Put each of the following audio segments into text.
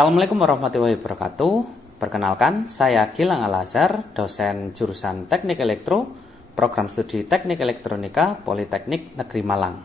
Assalamualaikum warahmatullahi wabarakatuh. Perkenalkan, saya Gilang Al-Azhar, dosen jurusan Teknik Elektro, Program Studi Teknik Elektronika, Politeknik Negeri Malang.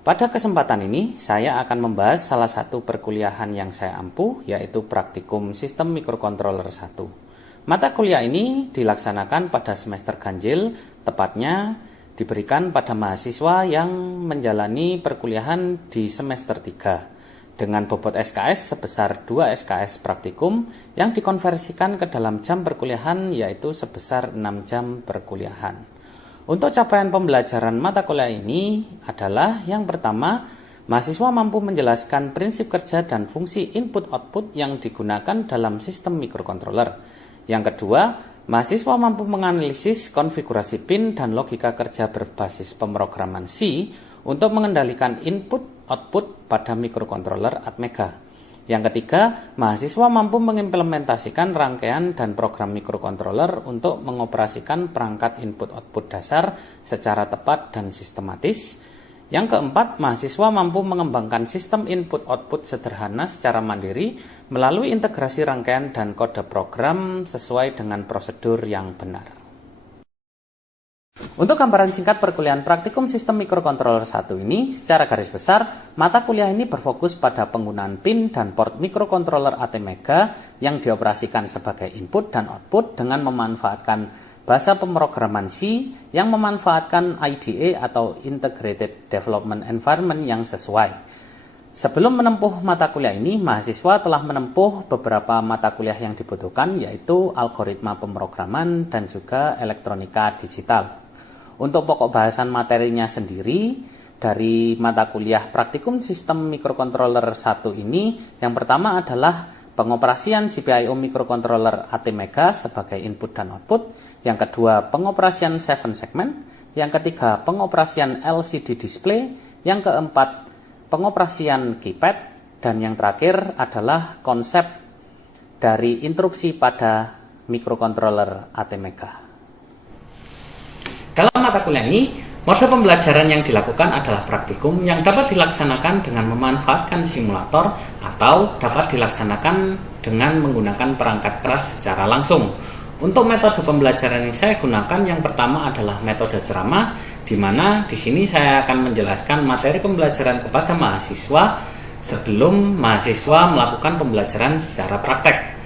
Pada kesempatan ini, saya akan membahas salah satu perkuliahan yang saya ampuh, yaitu Praktikum Sistem Mikrokontroler 1. Mata kuliah ini dilaksanakan pada semester ganjil, tepatnya diberikan pada mahasiswa yang menjalani perkuliahan di semester 3. Dengan bobot SKS sebesar 2 SKS praktikum yang dikonversikan ke dalam jam perkuliahan yaitu sebesar 6 jam perkuliahan. Untuk capaian pembelajaran mata kuliah ini adalah yang pertama, mahasiswa mampu menjelaskan prinsip kerja dan fungsi input-output yang digunakan dalam sistem mikrokontroler. Yang kedua, mahasiswa mampu menganalisis konfigurasi pin dan logika kerja berbasis pemrograman C untuk mengendalikan input-output pada mikrokontroler Atmega. Yang ketiga, mahasiswa mampu mengimplementasikan rangkaian dan program mikrokontroler untuk mengoperasikan perangkat input-output dasar secara tepat dan sistematis. Yang keempat, mahasiswa mampu mengembangkan sistem input-output sederhana secara mandiri melalui integrasi rangkaian dan kode program sesuai dengan prosedur yang benar. Untuk gambaran singkat perkuliahan Praktikum Sistem Mikrokontroler 1 ini, secara garis besar, mata kuliah ini berfokus pada penggunaan pin dan port mikrokontroler Atmega yang dioperasikan sebagai input dan output dengan memanfaatkan bahasa pemrograman C yang memanfaatkan IDE atau Integrated Development Environment yang sesuai. Sebelum menempuh mata kuliah ini, mahasiswa telah menempuh beberapa mata kuliah yang dibutuhkan, yaitu algoritma pemrograman dan juga elektronika digital. Untuk pokok bahasan materinya sendiri, dari mata kuliah Praktikum Sistem Mikrokontroler 1 ini, yang pertama adalah pengoperasian GPIO mikrokontroler Atmega sebagai input dan output, yang kedua pengoperasian 7 segment, yang ketiga pengoperasian LCD display, yang keempat pengoperasian keypad, dan yang terakhir adalah konsep dari interupsi pada mikrokontroler Atmega. Dalam mata kuliah ini, mode pembelajaran yang dilakukan adalah praktikum yang dapat dilaksanakan dengan memanfaatkan simulator atau dapat dilaksanakan dengan menggunakan perangkat keras secara langsung. Untuk metode pembelajaran yang saya gunakan, yang pertama adalah metode ceramah, di mana di sini saya akan menjelaskan materi pembelajaran kepada mahasiswa sebelum mahasiswa melakukan pembelajaran secara praktek.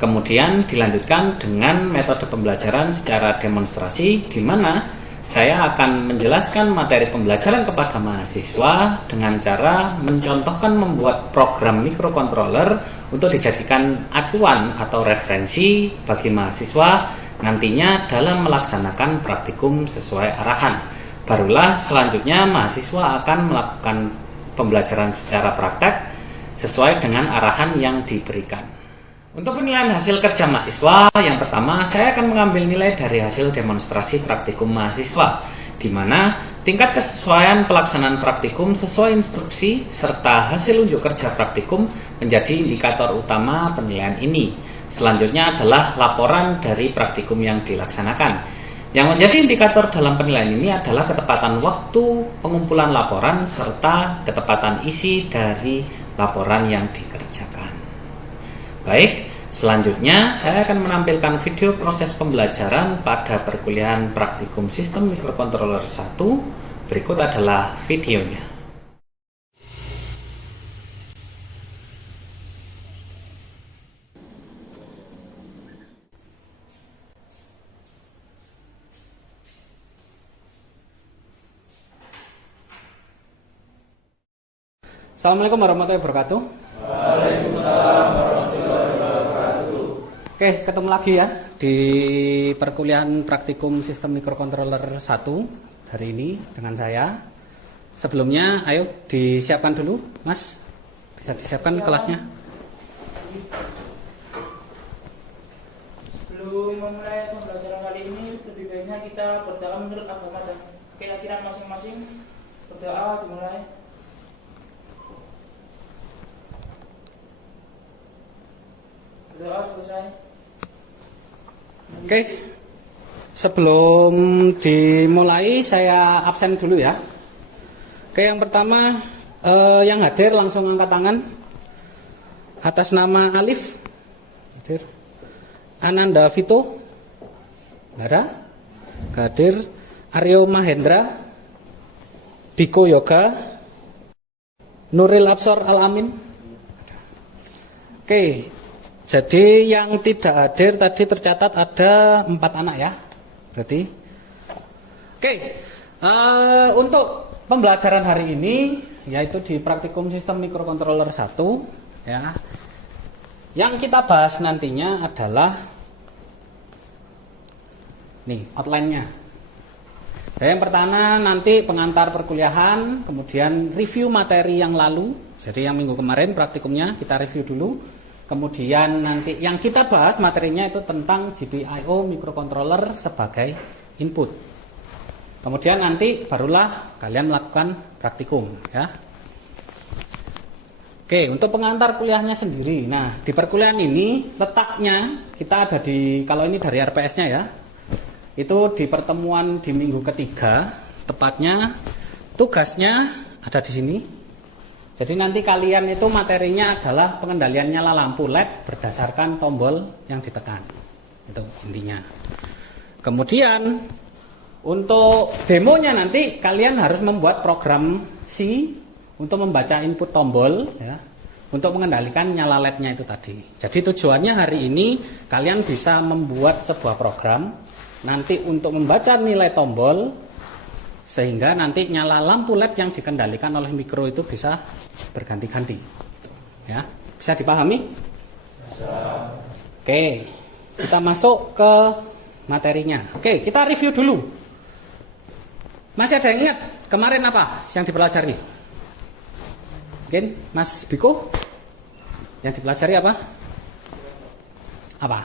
Kemudian dilanjutkan dengan metode pembelajaran secara demonstrasi, di mana saya akan menjelaskan materi pembelajaran kepada mahasiswa dengan cara mencontohkan membuat program mikrokontroler untuk dijadikan acuan atau referensi bagi mahasiswa nantinya dalam melaksanakan praktikum sesuai arahan. Barulah selanjutnya mahasiswa akan melakukan pembelajaran secara praktek sesuai dengan arahan yang diberikan. Untuk penilaian hasil kerja mahasiswa, yang pertama saya akan mengambil nilai dari hasil demonstrasi praktikum mahasiswa, di mana tingkat kesesuaian pelaksanaan praktikum sesuai instruksi serta hasil unjuk kerja praktikum menjadi indikator utama penilaian ini. Selanjutnya adalah laporan dari praktikum yang dilaksanakan. Yang menjadi indikator dalam penilaian ini adalah ketepatan waktu pengumpulan laporan serta ketepatan isi dari laporan yang dikerjakan. Baik, selanjutnya saya akan menampilkan video proses pembelajaran pada perkuliahan Praktikum Sistem Mikrokontroler 1. Berikut adalah videonya. Assalamualaikum warahmatullahi wabarakatuh. Waalaikumsalam warahmatullahi wabarakatuh. Oke, ketemu lagi ya di perkuliahan Praktikum Sistem Mikrokontroler 1 hari ini dengan saya. Sebelumnya, ayo disiapkan dulu, Mas. Bisa disiapkan kelasnya. Sebelum memulai pembelajaran kali ini, lebih baiknya kita berdoa menurut agama dan keyakinan masing-masing. Berdoa dimulai. Berdoa selesai. Oke, sebelum dimulai saya absen dulu ya. Oke, yang pertama yang hadir langsung angkat tangan. Atas nama Alif hadir. Ananda Vito nggak ada. Hadir. Aryo Mahendra, Biko Yoga, Nuril Absor Al-Amin. Oke, jadi yang tidak hadir tadi tercatat ada 4 anak ya, berarti. Oke, untuk pembelajaran hari ini yaitu di praktikum sistem mikrokontroler 1 ya. Yang kita bahas nantinya adalah nih outline-nya. Jadi yang pertama nanti pengantar perkuliahan, kemudian review materi yang lalu. Jadi yang minggu kemarin praktikumnya kita review dulu. Kemudian nanti yang kita bahas materinya itu tentang GPIO microcontroller sebagai input. Kemudian nanti barulah kalian melakukan praktikum ya. Oke, untuk pengantar kuliahnya sendiri. Nah, di perkuliahan ini letaknya kita ada di, kalau ini dari RPS-nya ya, itu di pertemuan di minggu ketiga, tepatnya tugasnya ada di sini. Jadi nanti kalian itu materinya adalah pengendalian nyala lampu LED berdasarkan tombol yang ditekan. Itu intinya. Kemudian untuk demonya nanti kalian harus membuat program C untuk membaca input tombol ya, untuk mengendalikan nyala LED-nya itu tadi. Jadi tujuannya hari ini kalian bisa membuat sebuah program nanti untuk membaca nilai tombol sehingga nanti nyala lampu LED yang dikendalikan oleh mikro itu bisa berganti-ganti. Ya, bisa dipahami? Bisa. Oke, kita masuk ke materinya. Oke, kita review dulu. Masih ada yang ingat kemarin apa yang dipelajari? Mungkin Mas Biko yang dipelajari apa? Apa?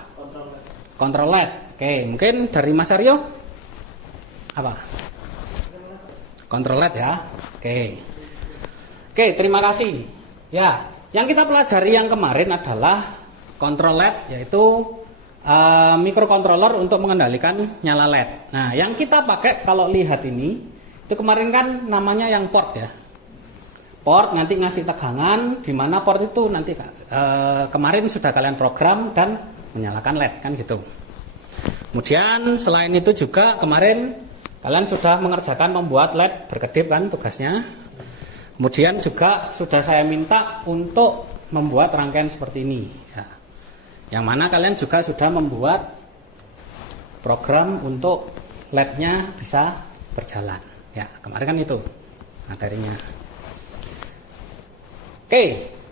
Kontrol LED. Oke, mungkin dari Mas Aryo apa? Kontrol LED ya. Oke, terima kasih. Ya, yang kita pelajari yang kemarin adalah kontrol LED, yaitu microcontroller untuk mengendalikan nyala LED. Nah, yang kita pakai kalau lihat ini, itu kemarin kan namanya yang port ya. Port nanti ngasih tegangan, di mana port itu nanti kemarin sudah kalian program dan menyalakan LED kan gitu. Kemudian selain itu juga kemarin kalian sudah mengerjakan membuat LED berkedip kan tugasnya. Kemudian juga sudah saya minta untuk membuat rangkaian seperti ini ya. Yang mana kalian juga sudah membuat program untuk LED-nya bisa berjalan ya. Kemarin kan itu materinya. Oke,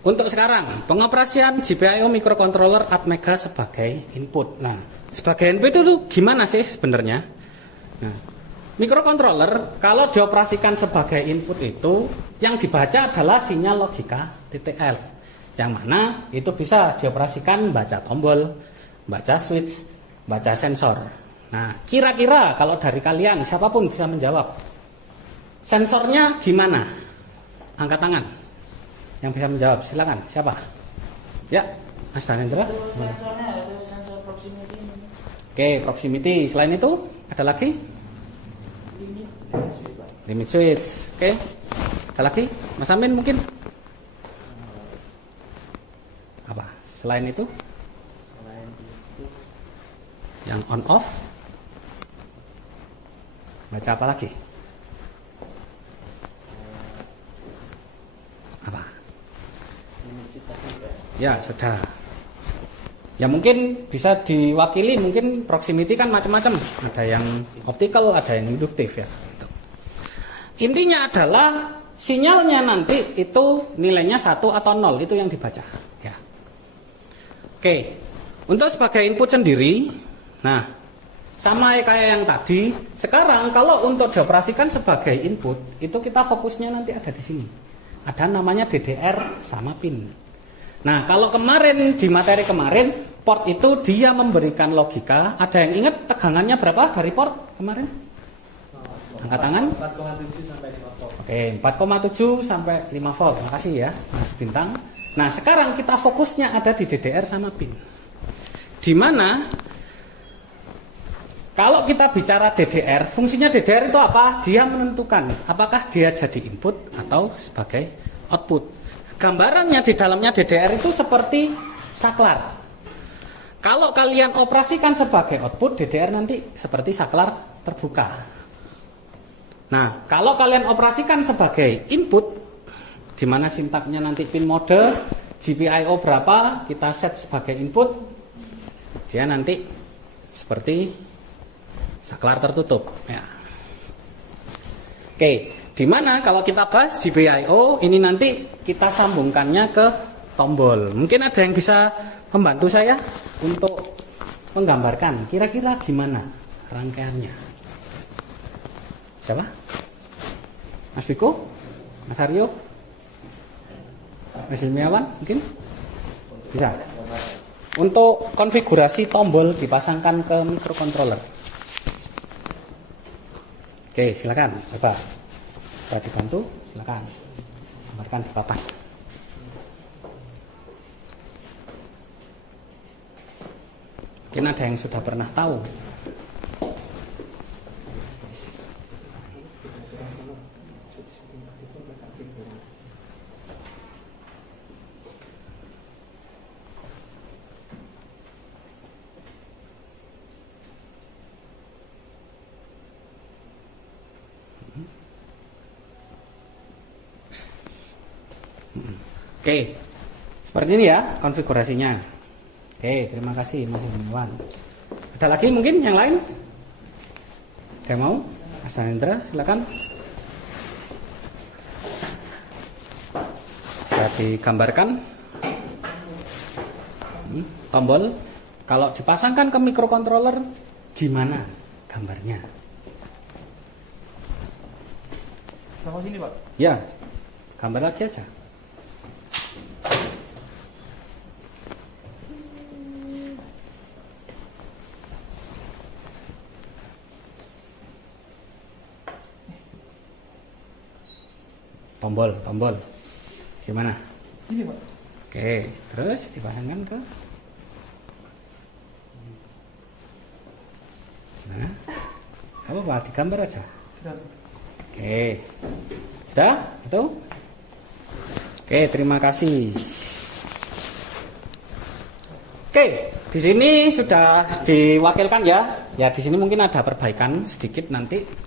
untuk sekarang pengoperasian GPIO microcontroller Atmega sebagai input. Nah, sebagai input itu gimana sih sebenarnya? Nah, microcontroller kalau dioperasikan sebagai input itu yang dibaca adalah sinyal logika TTL, yang mana itu bisa dioperasikan baca tombol, baca switch, baca sensor. Nah, kira-kira kalau dari kalian siapapun bisa menjawab, sensornya gimana? Angkat tangan yang bisa menjawab, silakan. Siapa? Ya, Mas Danendra. Sensornya ada sensor proximity. Oke, proximity. Selain itu ada lagi? Limit switch. Oke. Ada lagi? Mas Amin mungkin? Apa? Selain itu? Yang on off? Baca apa lagi? Apa? Ya, sudah. Ya mungkin bisa diwakili, mungkin proximity kan macam-macam. Ada yang optical, ada yang induktif ya. Gitu. Intinya adalah sinyalnya nanti itu nilainya 1 atau 0, itu yang dibaca. Ya. Oke, untuk sebagai input sendiri, nah sama kayak yang tadi. Sekarang kalau untuk dioperasikan sebagai input, itu kita fokusnya nanti ada di sini. Ada namanya DDR sama pin. Nah, kalau kemarin di materi kemarin port itu dia memberikan logika. Ada yang ingat tegangannya berapa dari port kemarin? Angkat tangan. 4,7 sampai 5 volt. Oke, 4,7 sampai 5 volt. Terima kasih ya, Mas Bintang. Nah, sekarang kita fokusnya ada di DDR sama pin. Di mana kalau kita bicara DDR, fungsinya DDR itu apa? Dia menentukan apakah dia jadi input atau sebagai output. gambarannya di dalamnya DDR itu seperti saklar. Kalau kalian operasikan sebagai output, DDR nanti seperti saklar terbuka. Nah, kalau kalian operasikan sebagai input, di mana sintaknya nanti pin mode, GPIO berapa, kita set sebagai input, dia nanti seperti saklar tertutup. Ya. Oke, di mana kalau kita bahas GPIO, ini nanti kita sambungkannya ke tombol. Mungkin ada yang bisa membantu saya untuk menggambarkan kira-kira gimana rangkaiannya. Siapa? Mas Biko? Mas Aryo? Mas Ilmiawan mungkin? Bisa? Untuk konfigurasi tombol dipasangkan ke microcontroller. Oke, silakan coba. Coba dibantu, silakan. Gambarkan di papan. Mungkin ada yang sudah pernah tahu. Oke, seperti ini ya konfigurasinya. Oke, terima kasih Mas Ilmiawan. Ada lagi mungkin yang lain? Ada yang mau? Mas Danendra, silakan. Bisa digambarkan tombol kalau dipasangkan ke microcontroller gimana gambarnya? Sama sini Pak. Ya, gambar lagi aja. Tombol. Gimana? Ini Pak. Oke, terus dipasangkan ke. Nah, apa digambar aja. Sudah. Oke, sudah itu. Oke, terima kasih. Oke, di sini sudah diwakilkan ya. Ya, di sini mungkin ada perbaikan sedikit nanti.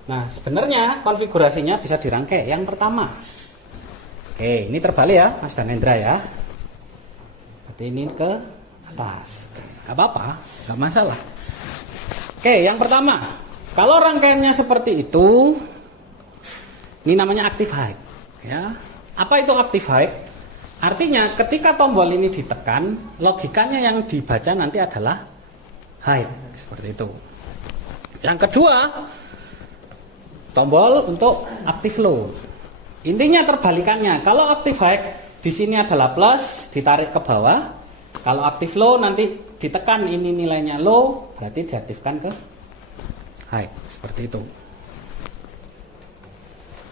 Nah, sebenarnya konfigurasinya bisa dirangkai. Yang pertama, oke, ini terbalik ya, Mas Danendra ya. Berarti ini ke atas. Oke, nggak apa-apa, nggak masalah. Oke, yang pertama, kalau rangkaiannya seperti itu, ini namanya active high. Ya, apa itu active high? Artinya, ketika tombol ini ditekan, logikanya yang dibaca nanti adalah high, seperti itu. Yang kedua, tombol untuk active low. Intinya terbalikannya. Kalau active high di sini adalah plus, ditarik ke bawah. Kalau active low nanti ditekan ini nilainya low, berarti diaktifkan ke high, seperti itu.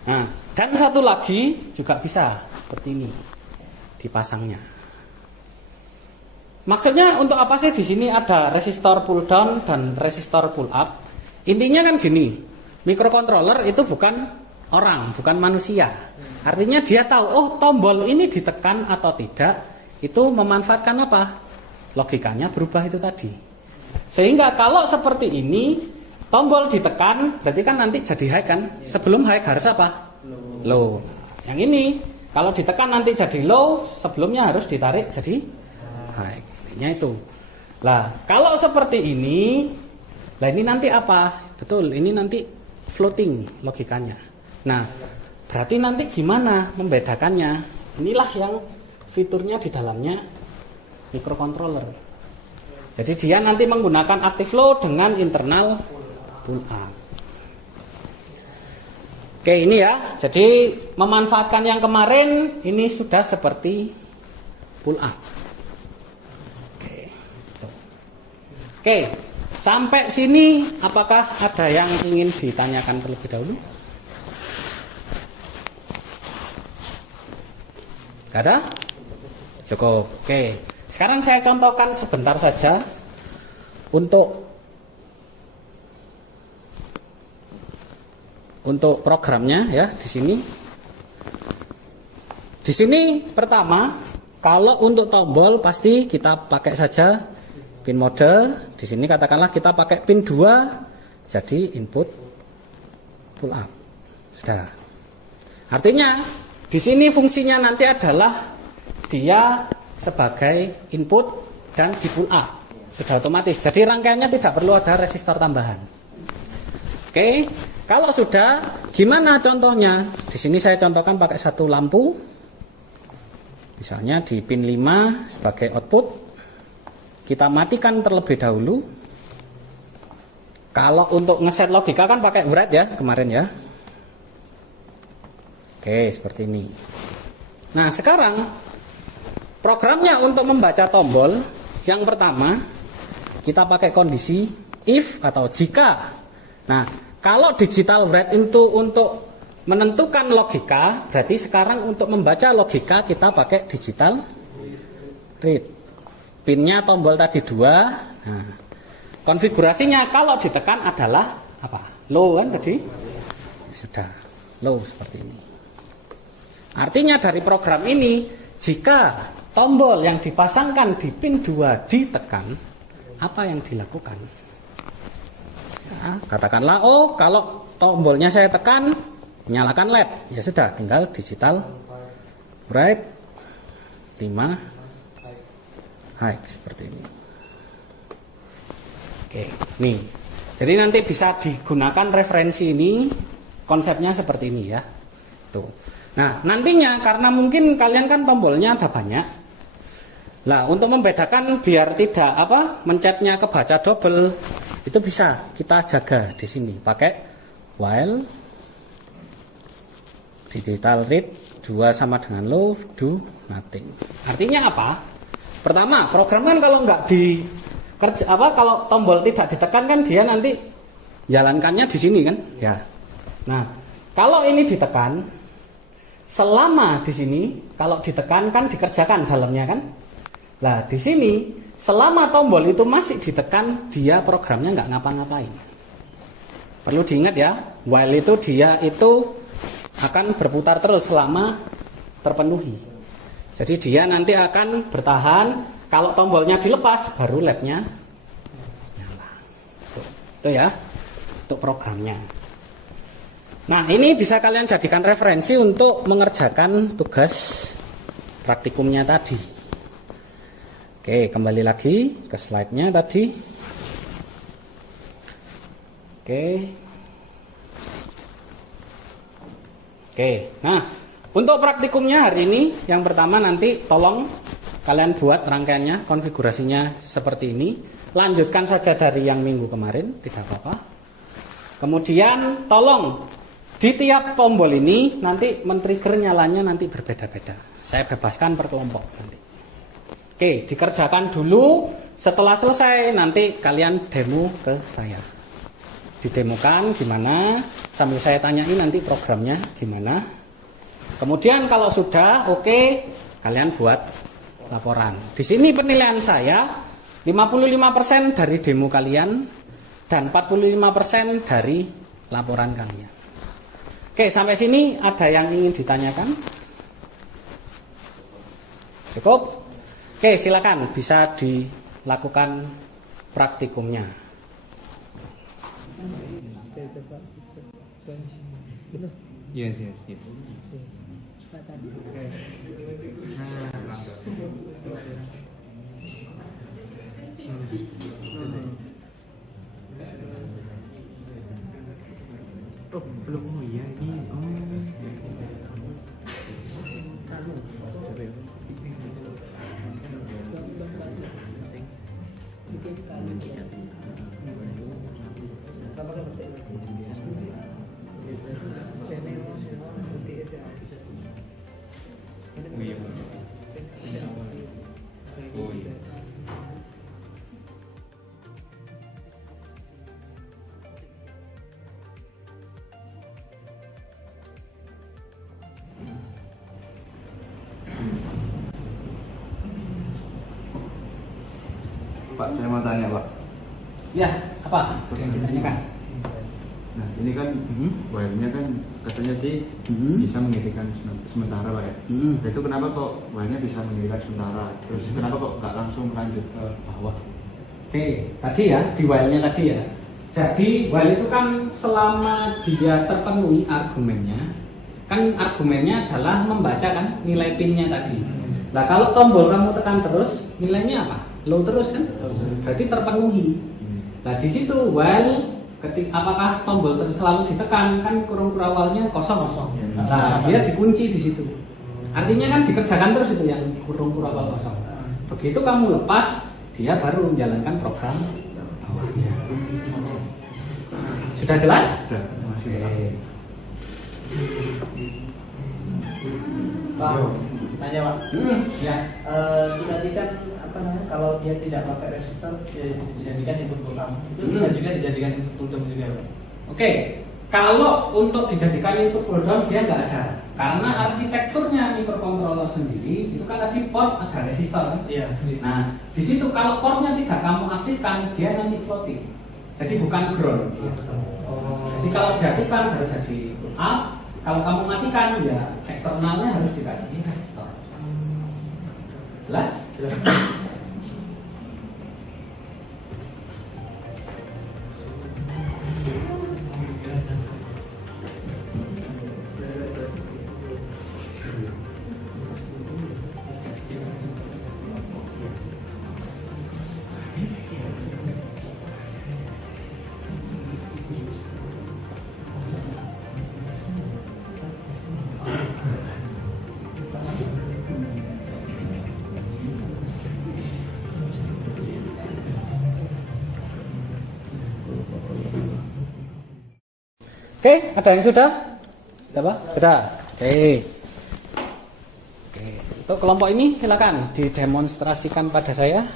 Nah, dan satu lagi juga bisa seperti ini dipasangnya. Maksudnya untuk apa sih di sini ada resistor pull down dan resistor pull up? Intinya kan gini. Microcontroller itu bukan orang, bukan manusia. Artinya dia tahu, oh tombol ini ditekan atau tidak, itu memanfaatkan apa? Logikanya berubah itu tadi. Sehingga kalau seperti ini, tombol ditekan, berarti kan nanti jadi high kan? Sebelum high harus apa? Low. Yang ini, kalau ditekan nanti jadi low, sebelumnya harus ditarik jadi high. Intinya itu. Lah, kalau seperti ini, lah ini nanti apa? Betul, ini nanti floating logikanya. Nah, berarti nanti gimana membedakannya? Inilah yang fiturnya di dalamnya microcontroller. Jadi dia nanti menggunakan active low dengan internal pull up. Oke, ini ya. Jadi memanfaatkan yang kemarin ini sudah seperti pull up. Oke. Sampai sini apakah ada yang ingin ditanyakan terlebih dahulu? Gak ada? Cukup. Oke. Sekarang saya contohkan sebentar saja untuk programnya ya di sini. di sini pertama, kalau untuk tombol pasti kita pakai saja pin mode. Di sini katakanlah kita pakai pin 2, jadi input pull up. Sudah. Artinya di sini fungsinya nanti adalah dia sebagai input dan di pull up. Sudah otomatis. Jadi rangkaiannya tidak perlu ada resistor tambahan. Oke, kalau sudah, gimana contohnya? Di sini saya contohkan pakai satu lampu. Misalnya di pin 5 sebagai output. Kita matikan terlebih dahulu. Kalau untuk ngeset logika kan pakai write ya kemarin ya. Oke, seperti ini. Nah, sekarang programnya untuk membaca tombol yang pertama kita pakai kondisi if atau jika. Nah, kalau digital write itu untuk menentukan logika, berarti sekarang untuk membaca logika kita pakai digital read. Pinnya tombol tadi 2. Nah, konfigurasinya kalau ditekan adalah apa? Low kan tadi? Sudah low seperti ini. Artinya dari program ini, jika tombol yang dipasangkan di pin 2 ditekan, apa yang dilakukan? Nah, katakanlah, oh kalau tombolnya saya tekan, nyalakan LED. Ya sudah, tinggal digital write 5 high seperti ini. Oke, nih. Jadi nanti bisa digunakan referensi ini, konsepnya seperti ini ya. Tuh. Nah, nantinya karena mungkin kalian kan tombolnya ada banyak. Lah, untuk membedakan biar tidak mencetnya kebaca double, itu bisa kita jaga di sini pakai while digital read 2 sama dengan low, do nothing. Artinya apa? Pertama, program kan kalau nggak kalau tombol tidak ditekan kan dia nanti jalankannya di sini kan? Ya. Nah, kalau ini ditekan, selama di sini kalau ditekan kan dikerjakan dalamnya kan? Nah, di sini selama tombol itu masih ditekan, dia programnya nggak ngapa-ngapain. Perlu diingat ya, while itu dia itu akan berputar terus selama terpenuhi. Jadi dia nanti akan bertahan. Kalau tombolnya dilepas, baru LED-nya nyala. Itu ya, untuk programnya. Nah, ini bisa kalian jadikan referensi untuk mengerjakan tugas praktikumnya tadi. Oke, kembali lagi ke slide-nya tadi. Oke, nah untuk praktikumnya hari ini yang pertama nanti tolong kalian buat rangkaiannya, konfigurasinya seperti ini. Lanjutkan saja dari yang minggu kemarin, tidak apa-apa. Kemudian tolong di tiap tombol ini nanti men-trigger nyalanya nanti berbeda-beda. Saya bebaskan per kelompok nanti. Oke, dikerjakan dulu. Setelah selesai nanti kalian demo ke saya. Didemokan gimana, sambil saya tanyain nanti programnya gimana. Kemudian kalau sudah oke, kalian buat laporan. Di sini penilaian saya 55% dari demo kalian dan 45% dari laporan kalian. Oke, sampai sini ada yang ingin ditanyakan? Cukup? Oke, silakan bisa dilakukan praktikumnya. Yes. Oh, belum. Oh iya, ini. Pak, saya mau tanya, Pak. Ya, apa yang ditanyakan? Nah ini kan wire-nya kan katanya sih bisa menghentikan sementara Pak ya. Nah, itu kenapa kok wire-nya bisa menghentikan sementara? Terus kenapa kok nggak langsung lanjut ke bawah? Oke, tadi ya di wire-nya tadi ya. Jadi wire itu kan selama dia terpenuhi argumennya, kan argumennya adalah membaca kan nilai pinnya tadi. Nah kalau tombol kamu tekan terus, nilainya apa? Low terus kan? Berarti terpenuhi. Nah di situ while apakah tombol selalu ditekan kan kurung awalnya kosong. Nah dia dikunci di situ. Artinya kan dikerjakan terus itu yang kurung awal kosong. Begitu kamu lepas, dia baru menjalankan program bawahnya. Sudah jelas? Sudah, masih Pak, tanya Pak. Ya. Tadi kan apa namanya? Kalau dia tidak pakai resistor, dia dijadikan input program. Itu bisa juga dijadikan input program juga Pak. Oke, kalau untuk dijadikan input program dia nggak ada, karena arsitekturnya microcontroller sendiri itu kan tadi port ada resistor kan? Iya. Nah, di situ kalau core-nya tidak kamu aktifkan, dia nanti floating. Jadi bukan ground. Jadi kalau diaktifkan baru jadi up. Kalau kamu matikan ya eksternalnya harus dikasih resistor. Jelas? Jelas. Oke, ada yang sudah? Sudah Pak? Sudah. Oke. Untuk kelompok ini silakan didemonstrasikan pada saya.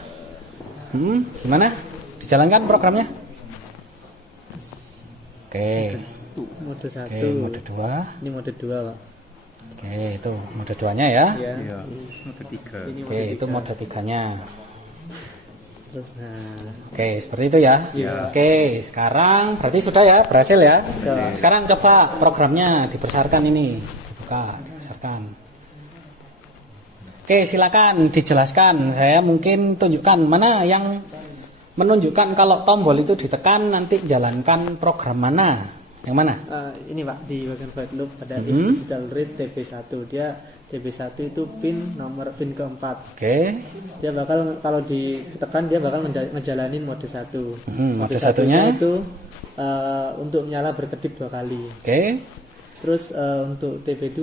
Gimana? Dijalankan programnya? Oke. Mode 1. Oke, mode 2. Ini mode 2, Pak. Oke, itu mode 2-nya ya. Iya. Mode 3. Oke, itu mode 3-nya. Terus Oke, seperti itu ya. Oke, sekarang berarti sudah ya, berhasil ya. Sekarang coba programnya dibesarkan ini, dibuka, dibesarkan. Oke, silakan dijelaskan. Saya mungkin tunjukkan mana yang menunjukkan kalau tombol itu ditekan nanti jalankan program mana. Yang mana? ini Pak, di bagian void loop ada digital read DB1. Dia DB1 itu pin keempat. Oke. Dia bakal kalau ditekan dia bakal ngejalanin mode 1. Mode satunya itu untuk nyala berkedip 2 kali. Oke. Terus untuk TB2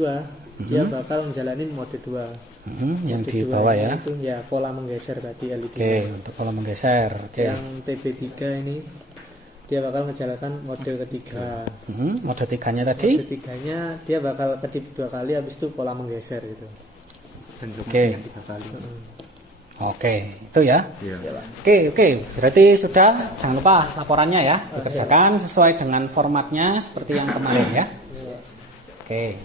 dia bakal ngejalanin mode 2. Yang Mode di 2 bawah ya. Itu ya pola menggeser tadi LED. Oke, untuk pola menggeser. Oke. Yang TB3 ini dia bakal menjalankan mode ketiga. Mode 3-nya tadi? Mode 3-nya dia bakal kedip 2 kali, habis itu pola menggeser gitu. Oke. 3 kali. Oke, itu ya. Iya. Oke. Berarti sudah, jangan lupa laporannya ya dikerjakan sesuai dengan formatnya seperti yang kemarin ya. Oke.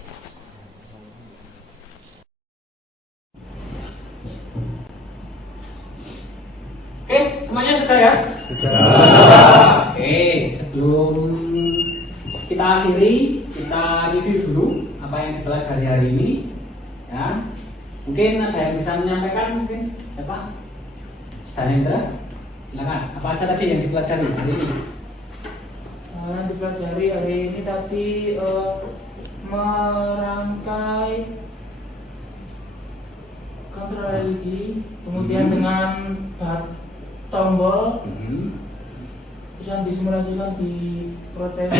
Oke, semuanya sudah ya? Sudah. Oke, sebelum kita akhiri, kita review dulu apa yang dipelajari hari ini. Ya, mungkin ada yang bisa menyampaikan mungkin siapa? Stanendra, silakan. Apa aja tadi yang dipelajari hari ini? Yang dipelajari hari ini tadi merangkai kontrol LED, kemudian dengan tombol, terus yang disimulasikan di protes.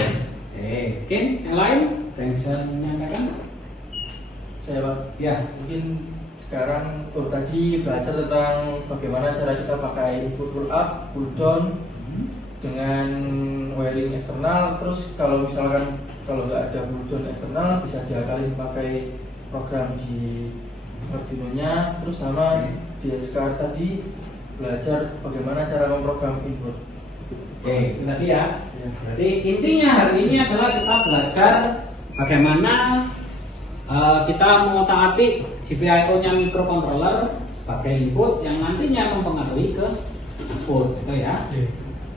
Mungkin yang lain ada yang bisa menyampaikan? Saya Pak, Ya. mungkin sekarang tadi belajar tentang bagaimana cara kita pakai input pull up, pull down dengan wiring eksternal. Terus kalau misalkan kalau nggak ada pull down eksternal bisa diakalin pakai program di Arduino-nya. Terus sama di SKR tadi belajar bagaimana cara memprogram input. Oke, itu tadi ya. Berarti intinya hari ini adalah kita belajar bagaimana kita mengotak-atik GPIO-nya microcontroller sebagai input yang nantinya mempengaruhi ke output, gitu ya.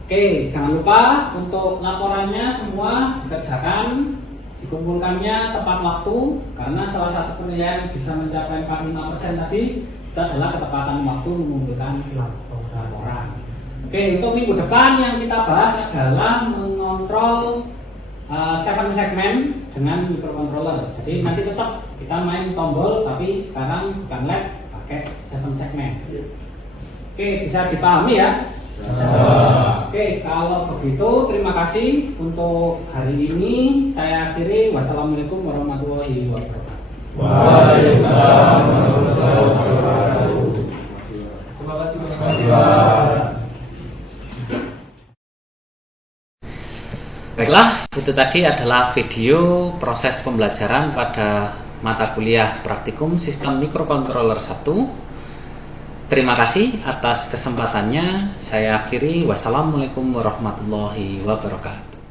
Oke, jangan lupa untuk laporannya semua dikerjakan, dikumpulkannya tepat waktu, karena salah satu penilaian bisa mencapai 45% tadi itu adalah ketepatan waktu mengumpulkan laporan. Oke, untuk minggu depan yang kita bahas adalah mengontrol 7 segmen dengan microcontroller. Jadi nanti tetap kita main tombol, tapi sekarang bukan lab, pakai 7 segmen. Oke, bisa dipahami ya? Oke, kalau begitu terima kasih untuk hari ini. Saya akhiri. Wassalamualaikum warahmatullahi wabarakatuh. Waalaikumsalam warahmatullahi wabarakatuh. Terima kasih Pak. Baiklah, itu tadi adalah video proses pembelajaran pada mata kuliah praktikum Sistem Microcontroller 1. Terima kasih atas kesempatannya. Saya akhiri. Wassalamualaikum warahmatullahi wabarakatuh.